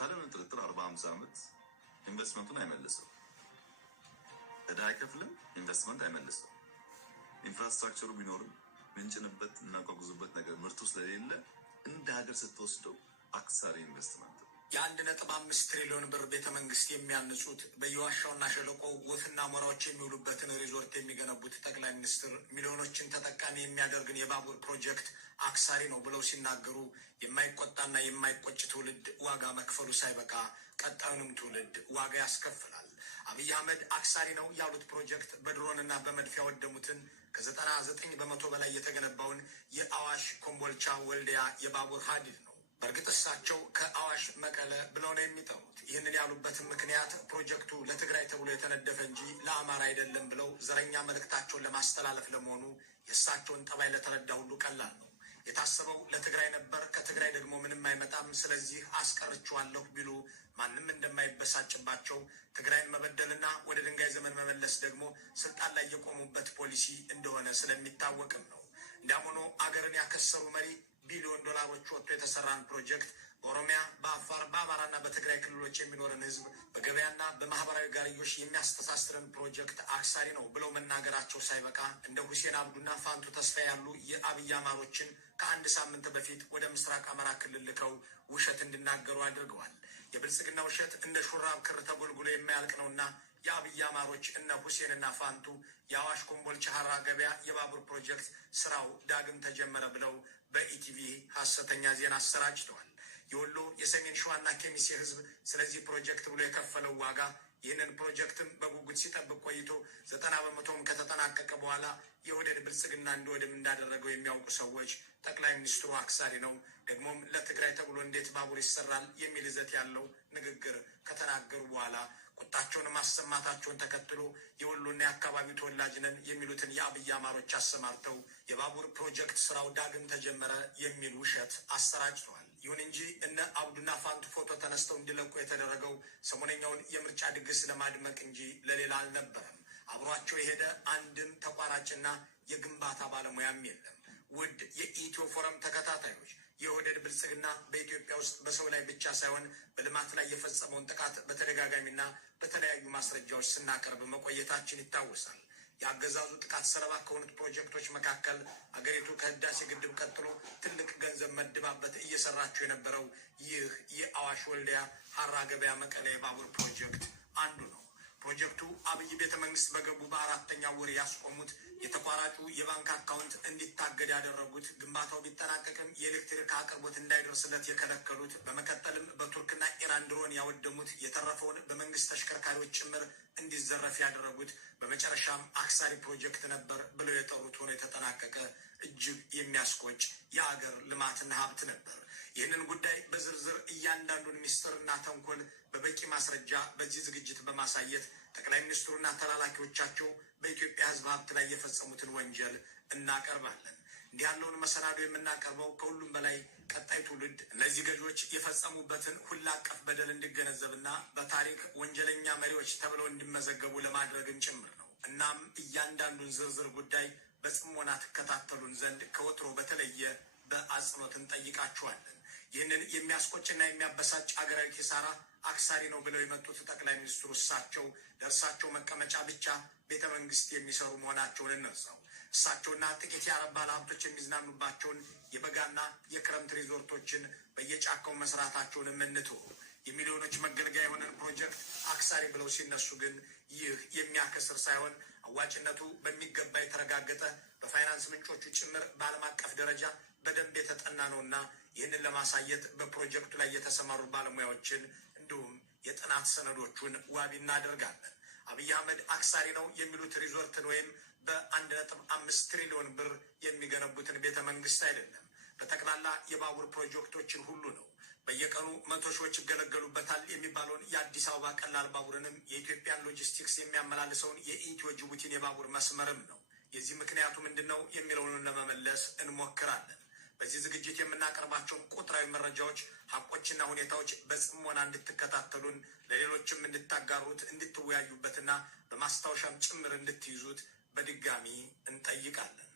ካለምን ጥርጥር 40-50 ዓመት ኢንቨስትመንቱን አይመልስም። እዳ አይከፍልም፣ ኢንቨስትመንት አይመልስም። ኢንፍራስትራክቸሩ ቢኖርም ምንጭንበት እና ቋጉዝበት ነገር ምርቱ ስለሌለ እንደ ሀገር ስትወስደው አክሳሪ ኢንቨስትመንት ነው። የ1.5 ትሪሊዮን ብር ቤተመንግስት የሚያንጹት በየዋሻውና ሸለቆው ወፍና ሞራዎች የሚውሉበትን ሪዞርት የሚገነቡት ጠቅላይ ሚኒስትር ሚሊዮኖችን ተጠቃሚ የሚያደርግን የባቡር ፕሮጀክት አክሳሪ ነው ብለው ሲናገሩ የማይቆጣና የማይቆጭ ትውልድ ዋጋ መክፈሉ ሳይበቃ ቀጣዩንም ትውልድ ዋጋ ያስከፍላል። አብይ አህመድ አክሳሪ ነው ያሉት ፕሮጀክት በድሮንና በመድፍ ያወደሙትን ከ99 በመቶ በላይ የተገነባውን የአዋሽ ኮምቦልቻ ወልዲያ የባቡር ሀዲድ ነው። በእርግጥ እሳቸው ከአዋሽ መቀለ ብለው ነው የሚጠሩት። ይህንን ያሉበትን ምክንያት ፕሮጀክቱ ለትግራይ ተብሎ የተነደፈ እንጂ ለአማራ አይደለም ብለው ዘረኛ መልእክታቸውን ለማስተላለፍ ለመሆኑ የእሳቸውን ጠባይ ለተረዳ ሁሉ ቀላል ነው። የታሰበው ለትግራይ ነበር፣ ከትግራይ ደግሞ ምንም አይመጣም፣ ስለዚህ አስቀርችዋለሁ ቢሉ ማንም እንደማይበሳጭባቸው ትግራይን መበደልና ወደ ድንጋይ ዘመን መመለስ ደግሞ ስልጣን ላይ የቆሙበት ፖሊሲ እንደሆነ ስለሚታወቅም ነው። እንዲያም ሆኖ አገርን ያከሰሩ መሪ ቢሊዮን ዶላሮች ወጥቶ የተሰራን ፕሮጀክት በኦሮሚያ፣ በአፋር፣ በአማራና በትግራይ ክልሎች የሚኖርን ሕዝብ በገበያና በማህበራዊ ጋርዮሽ የሚያስተሳስረን ፕሮጀክት አክሳሪ ነው ብለው መናገራቸው ሳይበቃ እንደ ሁሴን አብዱና ፋንቱ ተስፋ ያሉ የአብይ አማሮችን ከአንድ ሳምንት በፊት ወደ ምስራቅ አማራ ክልል ልከው ውሸት እንዲናገሩ አድርገዋል። የብልጽግና ውሸት እንደ ሹራብ ክር ተጎልጉሎ የማያልቅ ነውና የአብይ አማሮች እነ ሁሴንና ፋንቱ የአዋሽ ኮምቦልቻ ሀራ ገበያ የባቡር ፕሮጀክት ስራው ዳግም ተጀመረ ብለው በኢቲቪ ሐሰተኛ ዜና አሰራጭተዋል። የወሎ የሰሜን ሸዋና ኬሚሴ ህዝብ ስለዚህ ፕሮጀክት ብሎ የከፈለው ዋጋ ይህንን ፕሮጀክትም በጉጉት ሲጠብቅ ቆይቶ 90 በመቶም ከተጠናቀቀ በኋላ የወደድ ብልጽግና እንዲወድም እንዳደረገው የሚያውቁ ሰዎች ጠቅላይ ሚኒስትሩ አክሳሪ ነው፣ ደግሞም ለትግራይ ተብሎ እንዴት ባቡር ይሰራል የሚል ይዘት ያለው ንግግር ከተናገሩ በኋላ ቁጣቸውን ማሰማታቸውን ተከትሎ የወሎና የአካባቢው ተወላጅ ነን የሚሉትን የአብይ አማሮች አሰማርተው የባቡር ፕሮጀክት ስራው ዳግም ተጀመረ የሚል ውሸት አሰራጭተዋል። ይሁን እንጂ እነ አብዱና ፋንቱ ፎቶ ተነስተው እንዲለቁ የተደረገው ሰሞነኛውን የምርጫ ድግስ ለማድመቅ እንጂ ለሌላ አልነበረም። አብሯቸው የሄደ አንድም ተቋራጭና የግንባታ ባለሙያም የለም። ውድ የኢትዮ ፎረም ተከታታዮች የወደድ ብልጽግና በኢትዮጵያ ውስጥ በሰው ላይ ብቻ ሳይሆን በልማት ላይ የፈጸመውን ጥቃት በተደጋጋሚና በተለያዩ ማስረጃዎች ስናቀርብ መቆየታችን ይታወሳል። የአገዛዙ ጥቃት ሰለባ ከሆኑት ፕሮጀክቶች መካከል አገሪቱ ከህዳሴ ግድብ ቀጥሎ ትልቅ ገንዘብ መድባበት እየሰራቸው የነበረው ይህ የአዋሽ ወልዲያ ሀራ ገበያ መቀለ የባቡር ፕሮጀክት አንዱ ነው። ፕሮጀክቱ አብይ ቤተ መንግስት በገቡ በአራተኛው ወር ያስቆሙት፣ የተቋራጩ የባንክ አካውንት እንዲታገድ ያደረጉት፣ ግንባታው ቢጠናቀቅም የኤሌክትሪክ አቅርቦት እንዳይደርስለት የከለከሉት፣ በመቀጠልም በቱርክና ኢራን ድሮን ያወደሙት፣ የተረፈውን በመንግስት ተሽከርካሪዎች ጭምር እንዲዘረፍ ያደረጉት፣ በመጨረሻም አክሳሪ ፕሮጀክት ነበር ብለው የጠሩት ሆኖ የተጠናቀቀ እጅግ የሚያስቆጭ የአገር ልማትና ሀብት ነበር። ይህንን ጉዳይ በዝርዝር እያንዳንዱን ሚስጥርና ተንኮል በበቂ ማስረጃ በዚህ ዝግጅት በማሳየት ጠቅላይ ሚኒስትሩና ተላላኪዎቻቸው በኢትዮጵያ ሕዝብ ሀብት ላይ የፈጸሙትን ወንጀል እናቀርባለን። እንዲህ ያለውን መሰናዶ የምናቀርበው ከሁሉም በላይ ቀጣይ ትውልድ እነዚህ ገዢዎች የፈጸሙበትን ሁላ አቀፍ በደል እንዲገነዘብና በታሪክ ወንጀለኛ መሪዎች ተብለው እንዲመዘገቡ ለማድረግም ጭምር ነው። እናም እያንዳንዱን ዝርዝር ጉዳይ በጽሞና ትከታተሉን ዘንድ ከወትሮ በተለየ በአጽንኦት እንጠይቃችኋለን። ይህንን የሚያስቆጭና የሚያበሳጭ ሀገራዊ ኪሳራ አክሳሪ ነው ብለው የመጡት ጠቅላይ ሚኒስትሩ እሳቸው ለእርሳቸው መቀመጫ ብቻ ቤተ መንግስት የሚሰሩ መሆናቸውን እንርሳው። እሳቸውና ጥቂት የአረብ ባለሀብቶች የሚዝናኑባቸውን የበጋና የክረምት ሪዞርቶችን በየጫካው መስራታቸውን የምንተው የሚሊዮኖች መገልገያ የሆነን ፕሮጀክት አክሳሪ ብለው ሲነሱ ግን ይህ የሚያከስር ሳይሆን አዋጭነቱ በሚገባ የተረጋገጠ በፋይናንስ ምንጮቹ ጭምር በዓለም አቀፍ ደረጃ በደንብ የተጠና ነውና ይህንን ለማሳየት በፕሮጀክቱ ላይ የተሰማሩ ባለሙያዎችን እንዲሁም የጥናት ሰነዶቹን ዋቢ እናደርጋለን። አብይ አህመድ አክሳሪ ነው የሚሉት ሪዞርትን ወይም በ1.5 ትሪሊዮን ብር የሚገነቡትን ቤተ መንግስት አይደለም፣ በጠቅላላ የባቡር ፕሮጀክቶችን ሁሉ ነው። በየቀኑ 100 ሺዎች ይገለገሉበታል የሚባለውን የአዲስ አበባ ቀላል ባቡርንም የኢትዮጵያን ሎጂስቲክስ የሚያመላልሰውን የኢትዮ ጅቡቲን የባቡር መስመርም ነው። የዚህ ምክንያቱ ምንድን ነው የሚለውን ለመመለስ እንሞክራለን። በዚህ ዝግጅት የምናቀርባቸውን ቁጥራዊ መረጃዎች፣ ሀቆችና ሁኔታዎች በጽሞና እንድትከታተሉን፣ ለሌሎችም እንድታጋሩት፣ እንድትወያዩበትና በማስታወሻም ጭምር እንድትይዙት በድጋሚ እንጠይቃለን።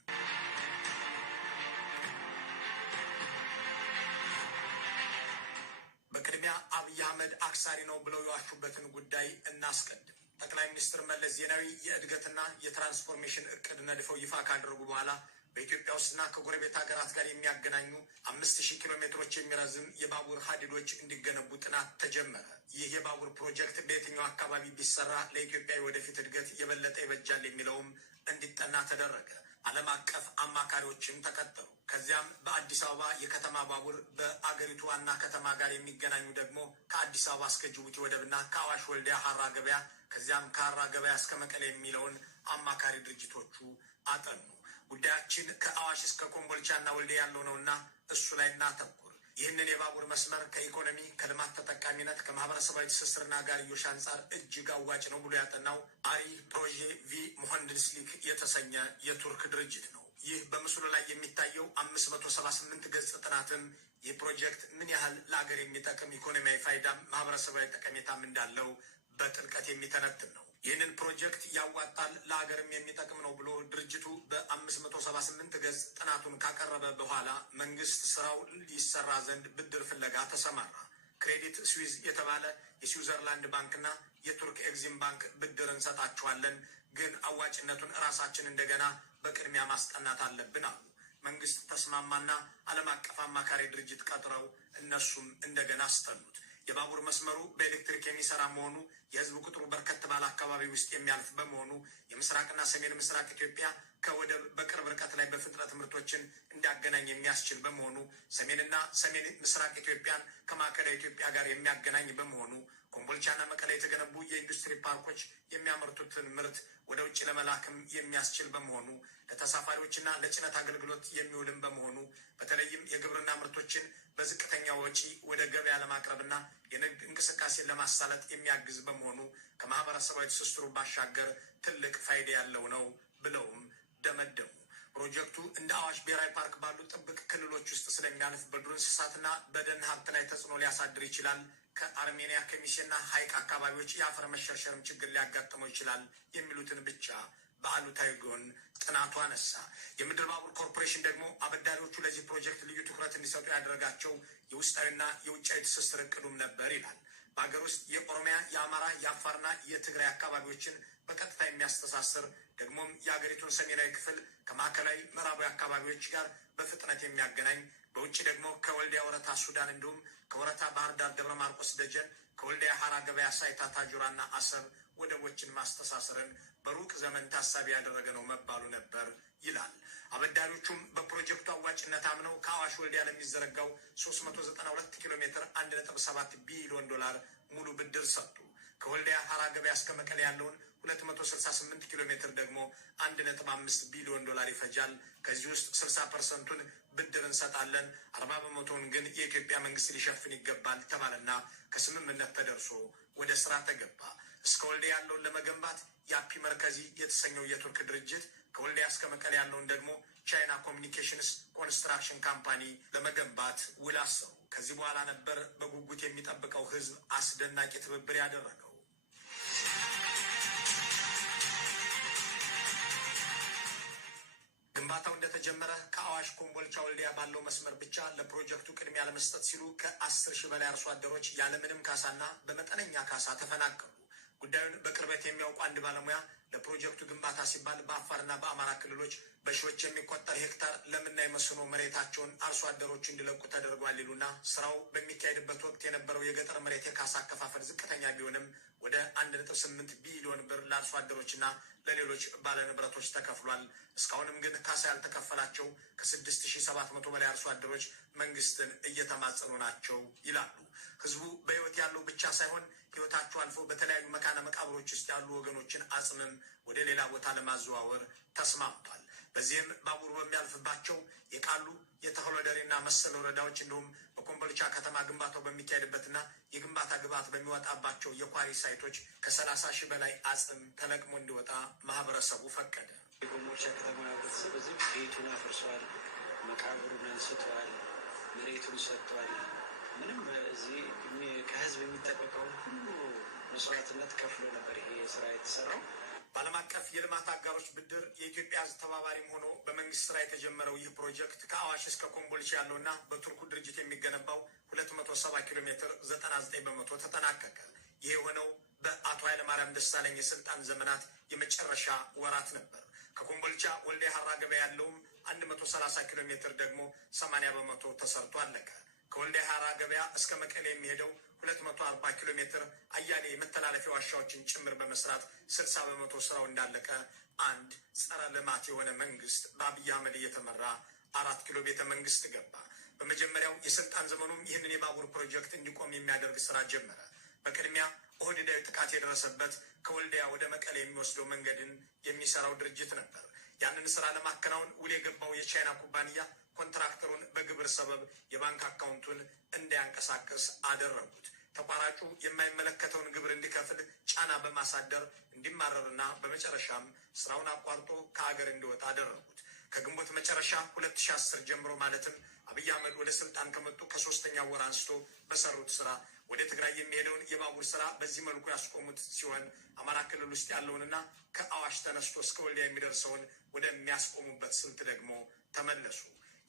በቅድሚያ አብይ አህመድ አክሳሪ ነው ብለው የዋሹበትን ጉዳይ እናስቀድም። ጠቅላይ ሚኒስትር መለስ ዜናዊ የእድገትና የትራንስፎርሜሽን እቅድ ነድፈው ይፋ ካደረጉ በኋላ በኢትዮጵያ ውስጥና ከጎረቤት ሀገራት ጋር የሚያገናኙ 5000 ኪሎ ሜትሮች የሚረዝም የባቡር ሀዲዶች እንዲገነቡ ጥናት ተጀመረ። ይህ የባቡር ፕሮጀክት በየትኛው አካባቢ ቢሰራ ለኢትዮጵያ ወደፊት እድገት የበለጠ ይበጃል የሚለውም እንዲጠና ተደረገ። ዓለም አቀፍ አማካሪዎችም ተቀጠሩ። ከዚያም በአዲስ አበባ የከተማ ባቡር በአገሪቱ ዋና ከተማ ጋር የሚገናኙ ደግሞ ከአዲስ አበባ እስከ ጅቡቲ ወደብና ከአዋሽ ወልዲያ ሀራ ገበያ ከዚያም ከሀራ ገበያ እስከ መቀሌ የሚለውን አማካሪ ድርጅቶቹ አጠኑ። ጉዳያችን ከአዋሽ እስከ ኮምቦልቻና ወልዲያ ያለው ነውና እሱ ላይ እናተኩር። ይህንን የባቡር መስመር ከኢኮኖሚ ከልማት ተጠቃሚነት ከማህበረሰባዊ ትስስርና ጋርዮሽ አንጻር እጅግ አዋጭ ነው ብሎ ያጠናው አሪ ፕሮጄ ቪ ሙሀንዲስሊክ የተሰኘ የቱርክ ድርጅት ነው። ይህ በምስሉ ላይ የሚታየው 578 ገጽ ጥናትም ይህ ፕሮጀክት ምን ያህል ለሀገር የሚጠቅም ኢኮኖሚያዊ ፋይዳም ማህበረሰባዊ ጠቀሜታም እንዳለው በጥልቀት የሚተነትን ነው። ይህንን ፕሮጀክት ያዋጣል ለሀገርም የሚጠቅም ነው ብሎ ድርጅቱ በ578 ገጽ ጥናቱን ካቀረበ በኋላ መንግስት ስራው ሊሰራ ዘንድ ብድር ፍለጋ ተሰማራ። ክሬዲት ስዊዝ የተባለ የስዊዘርላንድ ባንክና የቱርክ ኤግዚም ባንክ ብድር እንሰጣቸዋለን፣ ግን አዋጭነቱን ራሳችን እንደገና በቅድሚያ ማስጠናት አለብን አሉ። መንግስት ተስማማና ዓለም አቀፍ አማካሪ ድርጅት ቀጥረው እነሱም እንደገና አስጠኑት። የባቡር መስመሩ በኤሌክትሪክ የሚሰራ መሆኑ የህዝብ ቁጥሩ በርከት ባለ አካባቢ ውስጥ የሚያልፍ በመሆኑ የምስራቅና ሰሜን ምስራቅ ኢትዮጵያ ከወደብ በቅርብ ርቀት ላይ በፍጥነት ምርቶችን እንዲያገናኝ የሚያስችል በመሆኑ ሰሜንና ሰሜን ምስራቅ ኢትዮጵያን ከማዕከላዊ ኢትዮጵያ ጋር የሚያገናኝ በመሆኑ ኮምቦልቻና መቀሌ የተገነቡ የኢንዱስትሪ ፓርኮች የሚያመርቱትን ምርት ወደ ውጭ ለመላክም የሚያስችል በመሆኑ ለተሳፋሪዎችና ለጭነት አገልግሎት የሚውልም በመሆኑ በተለይም የግብርና ምርቶችን በዝቅተኛ ወጪ ወደ ገበያ ለማቅረብና የንግድ እንቅስቃሴን ለማሳለጥ የሚያግዝ በመሆኑ ከማህበረሰባዊ ትስስሩ ባሻገር ትልቅ ፋይዳ ያለው ነው ብለውም ደመደሙ። ፕሮጀክቱ እንደ አዋሽ ብሔራዊ ፓርክ ባሉ ጥብቅ ክልሎች ውስጥ ስለሚያልፍ በዱር እንስሳትና በደን ሀብት ላይ ተጽዕኖ ሊያሳድር ይችላል። ከአርሜኒያ ከሚሴና ሀይቅ አካባቢዎች የአፈር መሸርሸርም ችግር ሊያጋጥመው ይችላል የሚሉትን ብቻ በአሉታዊ ጎን ጥናቱ አነሳ። የምድር ባቡር ኮርፖሬሽን ደግሞ አበዳሪዎቹ ለዚህ ፕሮጀክት ልዩ ትኩረት እንዲሰጡ ያደረጋቸው የውስጣዊና የውጫዊ ትስስር እቅዱም ነበር ይላል። በሀገር ውስጥ የኦሮሚያ፣ የአማራ፣ የአፋርና የትግራይ አካባቢዎችን በቀጥታ የሚያስተሳስር ደግሞም የሀገሪቱን ሰሜናዊ ክፍል ከማዕከላዊ ምዕራባዊ አካባቢዎች ጋር በፍጥነት የሚያገናኝ በውጭ ደግሞ ከወልዲያ ወረታ ሱዳን እንዲሁም ከወረታ ባህር ዳር ደብረ ማርቆስ ደጀን ከወልዲያ ሀራ ገበያ ሳይታ ታጁራና አሰብ ወደቦችን ማስተሳሰርን በሩቅ ዘመን ታሳቢ ያደረገ ነው መባሉ ነበር ይላል። አበዳሪዎቹም በፕሮጀክቱ አዋጭነት አምነው ከአዋሽ ወልዲያ ለሚዘረጋው 392 ኪሎ ሜትር 1.7 ቢሊዮን ዶላር ሙሉ ብድር ሰጡ። ከወልዲያ ሀራ ገበያ እስከ መቀሌ ያለውን 268 ኪሎ ሜትር ደግሞ 1.5 ቢሊዮን ዶላር ይፈጃል። ከዚህ ውስጥ 60% ብድር እንሰጣለን፣ 40% ግን የኢትዮጵያ መንግስት ሊሸፍን ይገባል ተባለና ከስምምነት ተደርሶ ወደ ስራ ተገባ። እስከ ወልዲያ ያለውን ለመገንባት የአፒ መርከዚ የተሰኘው የቱርክ ድርጅት ከወልዲያ እስከ መቀሌ ያለውን ደግሞ ቻይና ኮሚኒኬሽንስ ኮንስትራክሽን ካምፓኒ ለመገንባት ውል አሰሩ። ከዚህ በኋላ ነበር በጉጉት የሚጠብቀው ህዝብ አስደናቂ ትብብር ያደረገው። ግንባታው እንደተጀመረ ከአዋሽ ኮምቦልቻ ወልዲያ ባለው መስመር ብቻ ለፕሮጀክቱ ቅድሚያ ለመስጠት ሲሉ ከ10 ሺህ በላይ አርሶ አደሮች ያለምንም ካሳና በመጠነኛ ካሳ ተፈናቀሉ። ጉዳዩን በቅርበት የሚያውቁ አንድ ባለሙያ ለፕሮጀክቱ ግንባታ ሲባል በአፋርና በአማራ ክልሎች በሺዎች የሚቆጠር ሄክታር ለምና የመስኖ መሬታቸውን አርሶ አደሮች እንዲለቁ ተደርጓል ይሉና ስራው በሚካሄድበት ወቅት የነበረው የገጠር መሬት የካሳ አከፋፈል ዝቅተኛ ቢሆንም ወደ 1.8 ቢሊዮን ብር ለአርሶ አደሮችና ለሌሎች ባለንብረቶች ተከፍሏል። እስካሁንም ግን ካሳ ያልተከፈላቸው ከ6700 በላይ አርሶ አደሮች መንግስትን እየተማጸኑ ናቸው ይላሉ። ህዝቡ በህይወት ያለው ብቻ ሳይሆን ህይወታቸው አልፎ በተለያዩ መካነ መቃብሮች ውስጥ ያሉ ወገኖችን አጽምም ወደ ሌላ ቦታ ለማዘዋወር ተስማምቷል። በዚህም ባቡሩ በሚያልፍባቸው የቃሉ የተሆለደሬና መሰል ወረዳዎች እንዲሁም በኮምቦልቻ ከተማ ግንባታው በሚካሄድበትና የግንባታ ግብዓት በሚወጣባቸው የኳሪ ሳይቶች ከ30 ሺህ በላይ አጽም ተለቅሞ እንዲወጣ ማህበረሰቡ ፈቀደ። የኮምቦልቻ ከተማ ህብረተሰብ በዚህ ቤቱን አፍርሷል፣ መቃብሩን አንስተዋል፣ መሬቱን ሰጥቷል። ምንም እዚህ ከህዝብ የሚጠበቀውን ሁሉ መስዋዕትነት ከፍሎ ነበር ይሄ ስራ የተሰራው። በዓለም አቀፍ የልማት አጋሮች ብድር የኢትዮጵያ ሕዝብ ተባባሪም ሆኖ በመንግስት ስራ የተጀመረው ይህ ፕሮጀክት ከአዋሽ እስከ ኮምቦልቻ ያለውና በቱርኩ ድርጅት የሚገነባው 270 ኪሎ ሜትር 99 በመቶ ተጠናቀቀ። ይህ የሆነው በአቶ ኃይለማርያም ደሳለኝ የስልጣን ዘመናት የመጨረሻ ወራት ነበር። ከኮምቦልቻ ወልዲያ ሀራ ገበያ ያለውም 130 ኪሎ ሜትር ደግሞ 80 በመቶ ተሰርቶ አለቀ። ከወልዲያ ሀራ ገበያ እስከ መቀሌ የሚሄደው 240 ኪሎ ሜትር አያሌ የመተላለፊያ ዋሻዎችን ጭምር በመስራት 60 በመቶ ስራው እንዳለቀ አንድ ጸረ ልማት የሆነ መንግስት በአብይ አህመድ እየተመራ 4 ኪሎ ቤተ መንግስት ገባ። በመጀመሪያው የስልጣን ዘመኑም ይህንን የባቡር ፕሮጀክት እንዲቆም የሚያደርግ ስራ ጀመረ። በቅድሚያ ኦህዴዳዊ ጥቃት የደረሰበት ከወልዲያ ወደ መቀሌ የሚወስደው መንገድን የሚሰራው ድርጅት ነበር። ያንን ስራ ለማከናወን ውል የገባው የቻይና ኩባንያ ኮንትራክተሩን በግብር ሰበብ የባንክ አካውንቱን እንዳያንቀሳቀስ አደረጉት። ተቋራጩ የማይመለከተውን ግብር እንዲከፍል ጫና በማሳደር እንዲማረርና በመጨረሻም ስራውን አቋርጦ ከሀገር እንዲወጣ አደረጉት። ከግንቦት መጨረሻ 2010 ጀምሮ ማለትም አብይ አህመድ ወደ ስልጣን ከመጡ ከ3ኛው ወር አንስቶ በሰሩት ስራ ወደ ትግራይ የሚሄደውን የባቡር ስራ በዚህ መልኩ ያስቆሙት ሲሆን አማራ ክልል ውስጥ ያለውንና ከአዋሽ ተነስቶ እስከ ወልዲያ የሚደርሰውን ወደሚያስቆሙበት ስልት ደግሞ ተመለሱ።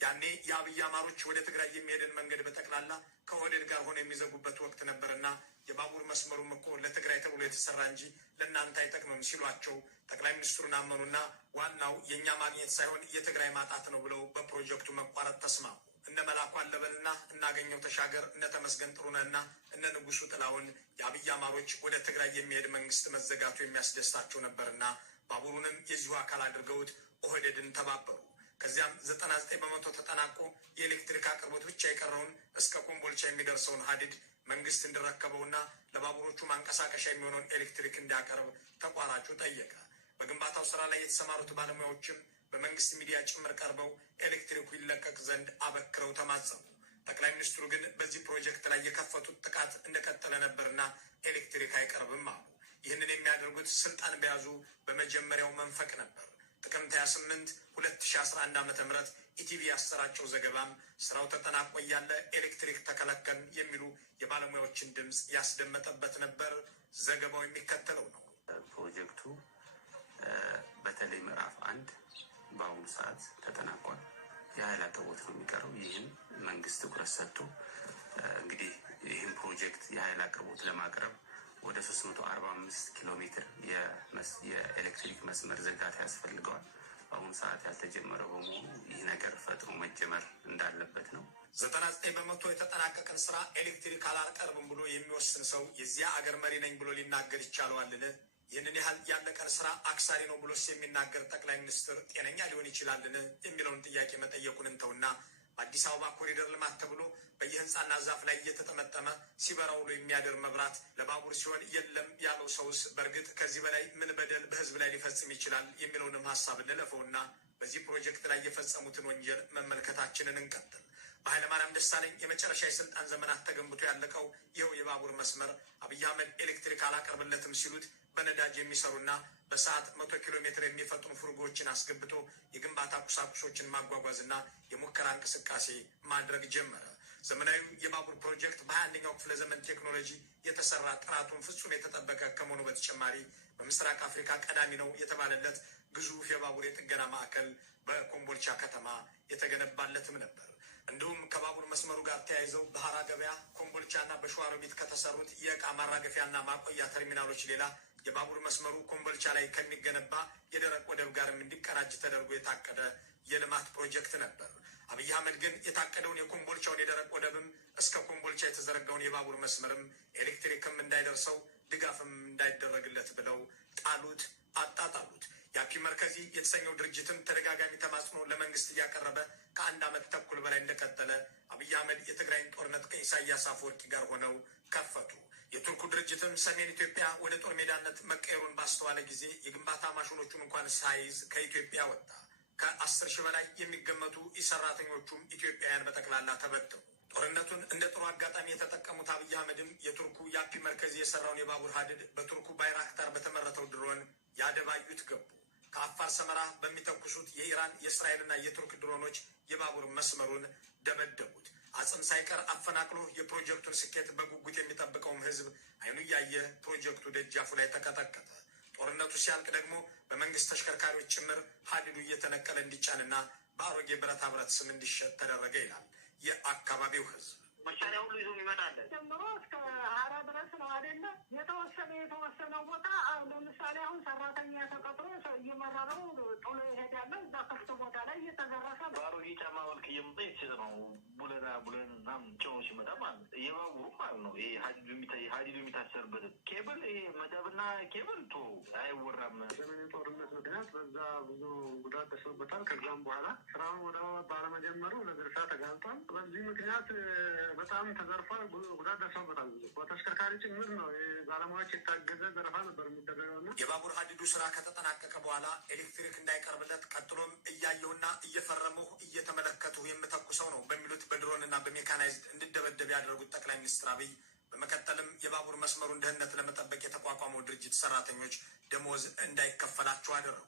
ያኔ የአብይ አማሮች ወደ ትግራይ የሚሄድን መንገድ በጠቅላላ ከኦህዴድ ጋር ሆነ የሚዘጉበት ወቅት ነበርና የባቡር መስመሩም እኮ ለትግራይ ተብሎ የተሰራ እንጂ ለእናንተ አይጠቅምም ሲሏቸው ጠቅላይ ሚኒስትሩን አመኑና ዋናው የእኛ ማግኘት ሳይሆን የትግራይ ማጣት ነው ብለው በፕሮጀክቱ መቋረጥ ተስማሙ። እነ መላኩ አለበልና እናገኘው ተሻገር እነ ተመስገን ጥሩነህና እነ ንጉሱ ጥላውን የአብይ አማሮች ወደ ትግራይ የሚሄድ መንግስት መዘጋቱ የሚያስደስታቸው ነበርና ባቡሩንም የዚሁ አካል አድርገውት ኦህዴድን ተባበሩ። ከዚያም 99 በመቶ ተጠናቆ የኤሌክትሪክ አቅርቦት ብቻ የቀረውን እስከ ኮምቦልቻ የሚደርሰውን ሀዲድ መንግስት እንዲረከበውና ለባቡሮቹ ማንቀሳቀሻ የሚሆነውን ኤሌክትሪክ እንዲያቀርብ ተቋራጩ ጠየቀ። በግንባታው ስራ ላይ የተሰማሩት ባለሙያዎችም በመንግስት ሚዲያ ጭምር ቀርበው ኤሌክትሪኩ ይለቀቅ ዘንድ አበክረው ተማጸኑ። ጠቅላይ ሚኒስትሩ ግን በዚህ ፕሮጀክት ላይ የከፈቱት ጥቃት እንደቀጠለ ነበርና ኤሌክትሪክ አይቀርብም አሉ። ይህንን የሚያደርጉት ስልጣን በያዙ በመጀመሪያው መንፈቅ ነበር። ጥቅምት 28 2011 ዓ.ም ኢቲቪ ያሰራጨው ዘገባም ስራው ተጠናቆ እያለ ኤሌክትሪክ ተከለከል የሚሉ የባለሙያዎችን ድምፅ ያስደመጠበት ነበር። ዘገባው የሚከተለው ነው። ፕሮጀክቱ በተለይ ምዕራፍ 1 በአሁኑ ሰዓት ተጠናቋል። የኃይል አቅርቦት ነው የሚቀረው። ይህም መንግስት ትኩረት ሰጥቶ እንግዲህ ይህም ፕሮጀክት የኃይል አቅርቦት ለማቅረብ ወደ 345 ኪሎ ሜትር የኤሌክትሪክ መስመር ዝርጋታ ያስፈልገዋል። በአሁኑ ሰዓት ያልተጀመረ በመሆኑ ይህ ነገር ፈጥኖ መጀመር እንዳለበት ነው። 99 በመቶ የተጠናቀቀን ስራ ኤሌክትሪክ አላቀርብም ብሎ የሚወስን ሰው የዚያ አገር መሪ ነኝ ብሎ ሊናገር ይቻለዋልን? ይህንን ያህል ያለቀን ስራ አክሳሪ ነው ብሎስ የሚናገር ጠቅላይ ሚኒስትር ጤነኛ ሊሆን ይችላልን? የሚለውን ጥያቄ መጠየቁን እንተውና በአዲስ አበባ ኮሪደር ልማት ተብሎ በየህንፃና ዛፍ ላይ እየተጠመጠመ ሲበራ ውሎ የሚያደር መብራት ለባቡር ሲሆን የለም ያለው ሰውስ በእርግጥ ከዚህ በላይ ምን በደል በህዝብ ላይ ሊፈጽም ይችላል? የሚለውንም ሀሳብ እንለፈውና በዚህ ፕሮጀክት ላይ የፈጸሙትን ወንጀል መመልከታችንን እንቀጥል። በኃይለማርያም ደሳለኝ የመጨረሻ የስልጣን ዘመናት ተገንብቶ ያለቀው ይኸው የባቡር መስመር አብይ አህመድ ኤሌክትሪክ አላቀርብለትም ሲሉት በነዳጅ የሚሰሩና በሰዓት 100 ኪሎ ሜትር የሚፈጥኑ ፍርጎችን አስገብቶ የግንባታ ቁሳቁሶችን ማጓጓዝና የሙከራ እንቅስቃሴ ማድረግ ጀመረ። ዘመናዊው የባቡር ፕሮጀክት በ21ኛው ክፍለ ዘመን ቴክኖሎጂ የተሰራ ጥራቱን ፍጹም የተጠበቀ ከመሆኑ በተጨማሪ በምስራቅ አፍሪካ ቀዳሚ ነው የተባለለት ግዙፍ የባቡር የጥገና ማዕከል በኮምቦልቻ ከተማ የተገነባለትም ነበር። እንዲሁም ከባቡር መስመሩ ጋር ተያይዘው በሀራ ገበያ፣ ኮምቦልቻና በሸዋሮቢት ከተሰሩት የእቃ ማራገፊያና ማቆያ ተርሚናሎች ሌላ የባቡር መስመሩ ኮምቦልቻ ላይ ከሚገነባ የደረቅ ወደብ ጋርም እንዲቀናጅ ተደርጎ የታቀደ የልማት ፕሮጀክት ነበር። አብይ አህመድ ግን የታቀደውን የኮምቦልቻውን የደረቅ ወደብም እስከ ኮምቦልቻ የተዘረጋውን የባቡር መስመርም ኤሌክትሪክም እንዳይደርሰው ድጋፍም እንዳይደረግለት ብለው ጣሉት፣ አጣጣሉት። የአፒ መርከዚ የተሰኘው ድርጅትም ተደጋጋሚ ተማጽኖ ለመንግስት እያቀረበ ከ1 ዓመት ተኩል በላይ እንደቀጠለ አብይ አህመድ የትግራይን ጦርነት ከኢሳያስ አፈወርቂ ጋር ሆነው ከፈቱ። የቱርኩ ድርጅትም ሰሜን ኢትዮጵያ ወደ ጦር ሜዳነት መቀየሩን ባስተዋለ ጊዜ የግንባታ ማሽኖቹን እንኳን ሳይዝ ከኢትዮጵያ ወጣ። ከ10 ሺህ በላይ የሚገመቱ ሰራተኞቹም ኢትዮጵያውያን በጠቅላላ ተበተኑ። ጦርነቱን እንደ ጥሩ አጋጣሚ የተጠቀሙት አብይ አህመድም የቱርኩ የአፒ መርከዚ የሰራውን የባቡር ሀዲድ በቱርኩ ባይራክታር በተመረተው ድሮን ያደባዩት ገቡ። ከአፋር ሰመራ በሚተኩሱት የኢራን የእስራኤልና የቱርክ ድሮኖች የባቡር መስመሩን ደበደቡት። አጽም ሳይቀር አፈናቅሎ የፕሮጀክቱን ስኬት በጉጉት የሚጠብቀውም ህዝብ አይኑ እያየ ፕሮጀክቱ ደጃፉ ላይ ተቀጠቀጠ። ጦርነቱ ሲያልቅ ደግሞ በመንግስት ተሽከርካሪዎች ጭምር ሀዲዱ እየተነቀለ እንዲጫንና በአሮጌ ብረታ ብረት ስም እንዲሸጥ ተደረገ ይላል የአካባቢው ህዝብ። መሳሪያ ሁሉ ይዞ ይመጣል ጀምሮ እስከ ሀራ ድረስ ነው አይደለ? የተወሰነ ቦታ ለምሳሌ አሁን ሰራተኛ ተቀጥሮ ሰው እየመረረው ጦሎ ይሄዳለ። እዛ ከፍቶ ቦታ ላይ እየተዘረፈ በአሮጌ ጫማ መልክ እየመጣ የተሸጠ ነው። ቡለን ምናምን ጭኖ ሲመጣ ማለት እየባቡሩ ማለት ነው። ይሄ ሀዲዱ የሚታሰርበት ኬብል፣ ይሄ መደብና ኬብል ቶ አይወራም። ዘመን ጦርነት ምክንያት በዛ ብዙ ጉዳት ደርሶበታል። ከዛም በኋላ ስራውን ወደ ባለመጀመሩ ለዝርፊያ ተጋልጧል። በዚህ ምክንያት በጣም ተዘርፏል። ጉዳት ደርሶበታል። በተሽከርካሪ ጭምር ነው። ባለሙያዎች የታገዘ ዘረፋ ነበር የሚደረገው እና የባቡር ሀዲዱ ስራ ከተጠናቀቀ በኋላ ኤሌክትሪክ እንዳይቀርብለት ቀጥሎም እያየሁና እየፈረምሁ እየተመለከቱ የምተኩሰው ነው በሚሉት በድሮንና በሜካናይዝድ እንዲደበደብ ያደረጉት ጠቅላይ ሚኒስትር አብይ በመቀጠልም የባቡር መስመሩን ደህንነት ለመጠበቅ የተቋቋመው ድርጅት ሰራተኞች ደሞዝ እንዳይከፈላቸው አደረጉ።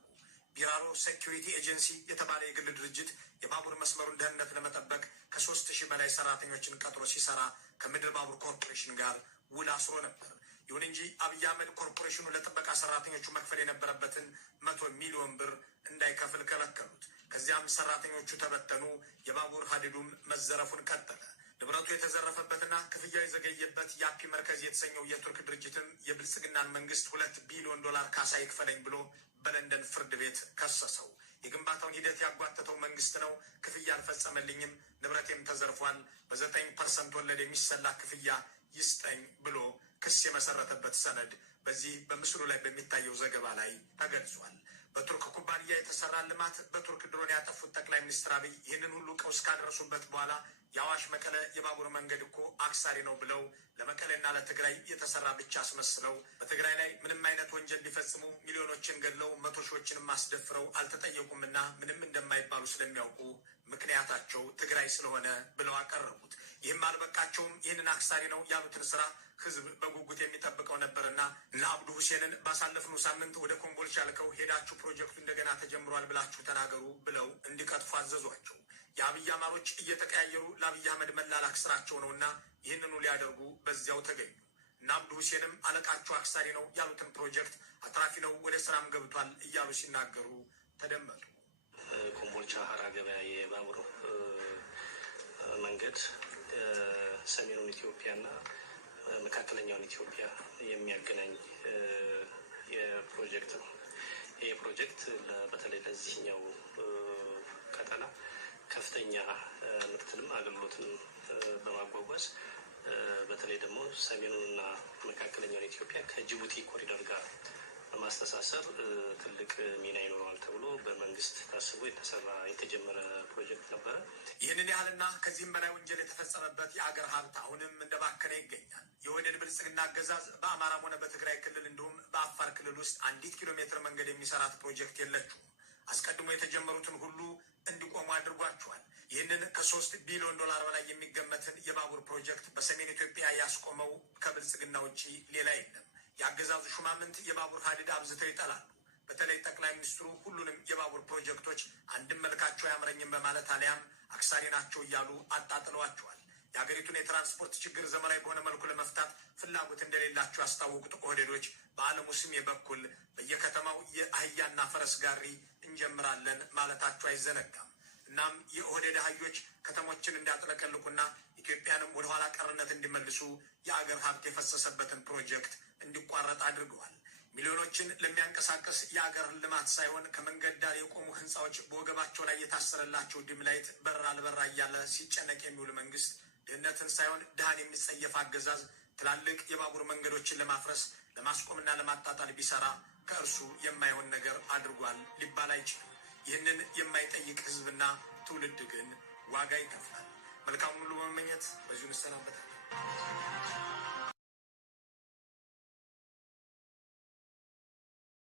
ቢራሮ ሴኪሪቲ ኤጀንሲ የተባለ የግል ድርጅት የባቡር መስመሩን ደህንነት ለመጠበቅ ከ3000 በላይ ሰራተኞችን ቀጥሮ ሲሰራ ከምድር ባቡር ኮርፖሬሽን ጋር ውል አስሮ ነበር። ይሁን እንጂ አብይ አህመድ ኮርፖሬሽኑ ለጥበቃ ሰራተኞቹ መክፈል የነበረበትን 100 ሚሊዮን ብር እንዳይከፍል ከለከሉት። ከዚያም ሰራተኞቹ ተበተኑ። የባቡር ሀዲዱም መዘረፉን ቀጠለ። ንብረቱ የተዘረፈበትና ክፍያው የዘገየበት የአፒ መርከዝ የተሰኘው የቱርክ ድርጅትም የብልጽግናን መንግስት $2 ቢሊዮን ካሳ ይክፈለኝ ብሎ በለንደን ፍርድ ቤት ከሰሰው። የግንባታውን ሂደት ያጓተተው መንግስት ነው፣ ክፍያ አልፈጸመልኝም፣ ንብረቴም ተዘርፏል፣ በ9% ወለድ የሚሰላ ክፍያ ይስጠኝ ብሎ ክስ የመሰረተበት ሰነድ በዚህ በምስሉ ላይ በሚታየው ዘገባ ላይ ተገልጿል። በቱርክ ኩባንያ የተሰራ ልማት በቱርክ ድሮን ያጠፉት ጠቅላይ ሚኒስትር አብይ ይህንን ሁሉ ቀውስ ካደረሱበት በኋላ የአዋሽ መቀለ የባቡር መንገድ እኮ አክሳሪ ነው ብለው ለመቀሌና ለትግራይ የተሰራ ብቻ አስመስለው በትግራይ ላይ ምንም አይነት ወንጀል ሊፈጽሙ ሚሊዮኖችን ገድለው 100 ሺዎችንም አስደፍረው አልተጠየቁምና ምንም እንደማይባሉ ስለሚያውቁ ምክንያታቸው ትግራይ ስለሆነ ብለው አቀረቡት። ይህም አልበቃቸውም። ይህንን አክሳሪ ነው ያሉትን ስራ ህዝብ በጉጉት የሚጠብቀው ነበርና እነ አብዱ ሁሴንን ባሳለፍነው ሳምንት ወደ ኮምቦልቻ ልከው ሄዳችሁ ፕሮጀክቱ እንደገና ተጀምሯል ብላችሁ ተናገሩ ብለው እንዲቀጥፉ አዘዟቸው። የአብይ አማሮች እየተቀያየሩ ለአብይ አህመድ መላላክ ስራቸው ነውና ይህንኑ ሊያደርጉ በዚያው ተገኙ። እነ አብዱ ሁሴንም አለቃቸው አክሳሪ ነው ያሉትን ፕሮጀክት አትራፊ ነው፣ ወደ ስራም ገብቷል እያሉ ሲናገሩ ተደመጡ። ኮምቦልቻ ሀራ ገበያ የባቡር መንገድ ሰሜኑን ኢትዮጵያና መካከለኛውን ኢትዮጵያ የሚያገናኝ የፕሮጀክት ነው። ይህ ፕሮጀክት በተለይ ለዚህኛው ቀጠና ከፍተኛ ምርትንም አገልግሎትንም በማጓጓዝ በተለይ ደግሞ ሰሜኑንና መካከለኛውን ኢትዮጵያ ከጅቡቲ ኮሪደር ጋር በማስተሳሰር ትልቅ ሚና ይኖረዋል ተብሎ በመንግስት ታስቦ የተጀመረ ፕሮጀክት ነበረ። ይህንን ያህልና ከዚህም በላይ ወንጀል የተፈጸመበት የአገር ሀብት አሁንም እንደባከነ ይገኛል። የወደድ ብልጽግና አገዛዝ በአማራም ሆነ በትግራይ ክልል እንዲሁም በአፋር ክልል ውስጥ 1 ኪሎ ሜትር መንገድ የሚሰራት ፕሮጀክት የለችውም። አስቀድሞ የተጀመሩትን ሁሉ እንዲቆሙ አድርጓቸዋል። ይህንን $3 ቢሊዮን በላይ የሚገመትን የባቡር ፕሮጀክት በሰሜን ኢትዮጵያ ያስቆመው ከብልጽግና ውጭ ሌላ የለም። የአገዛዙ ሹማምንት የባቡር ሀዲድ አብዝተው ይጠላሉ። በተለይ ጠቅላይ ሚኒስትሩ ሁሉንም የባቡር ፕሮጀክቶች አንድም መልካቸው አያምረኝም በማለት አሊያም አክሳሪ ናቸው እያሉ አጣጥለዋቸዋል። የሀገሪቱን የትራንስፖርት ችግር ዘመናዊ በሆነ መልኩ ለመፍታት ፍላጎት እንደሌላቸው ያስታወቁት ኦህዴዶች በዓለሙ ስሜ በኩል በየከተማው የአህያና ፈረስ ጋሪ እንጀምራለን ማለታቸው አይዘነጋም። እናም የኦህዴድ አህዮች ከተሞችን እንዲያጥለቀልቁና ኢትዮጵያንም ወደ ኋላ ቀርነት እንዲመልሱ የአገር ሀብት የፈሰሰበትን ፕሮጀክት እንዲቋረጥ አድርገዋል። ሚሊዮኖችን ለሚያንቀሳቀስ የአገር ልማት ሳይሆን ከመንገድ ዳር የቆሙ ህንፃዎች በወገባቸው ላይ የታሰረላቸው ዲምላይት በራ አልበራ እያለ ሲጨነቅ የሚውል መንግስት፣ ድህነትን ሳይሆን ድሃን የሚጸየፍ አገዛዝ ትላልቅ የባቡር መንገዶችን ለማፍረስ ለማስቆምና ለማጣጣል ቢሰራ ከእርሱ የማይሆን ነገር አድርጓል ሊባል አይችልም። ይህንን የማይጠይቅ ህዝብና ትውልድ ግን ዋጋ ይከፍላል። መልካም ሁሉ በመመኘት በዚሁ እንሰናበታለን።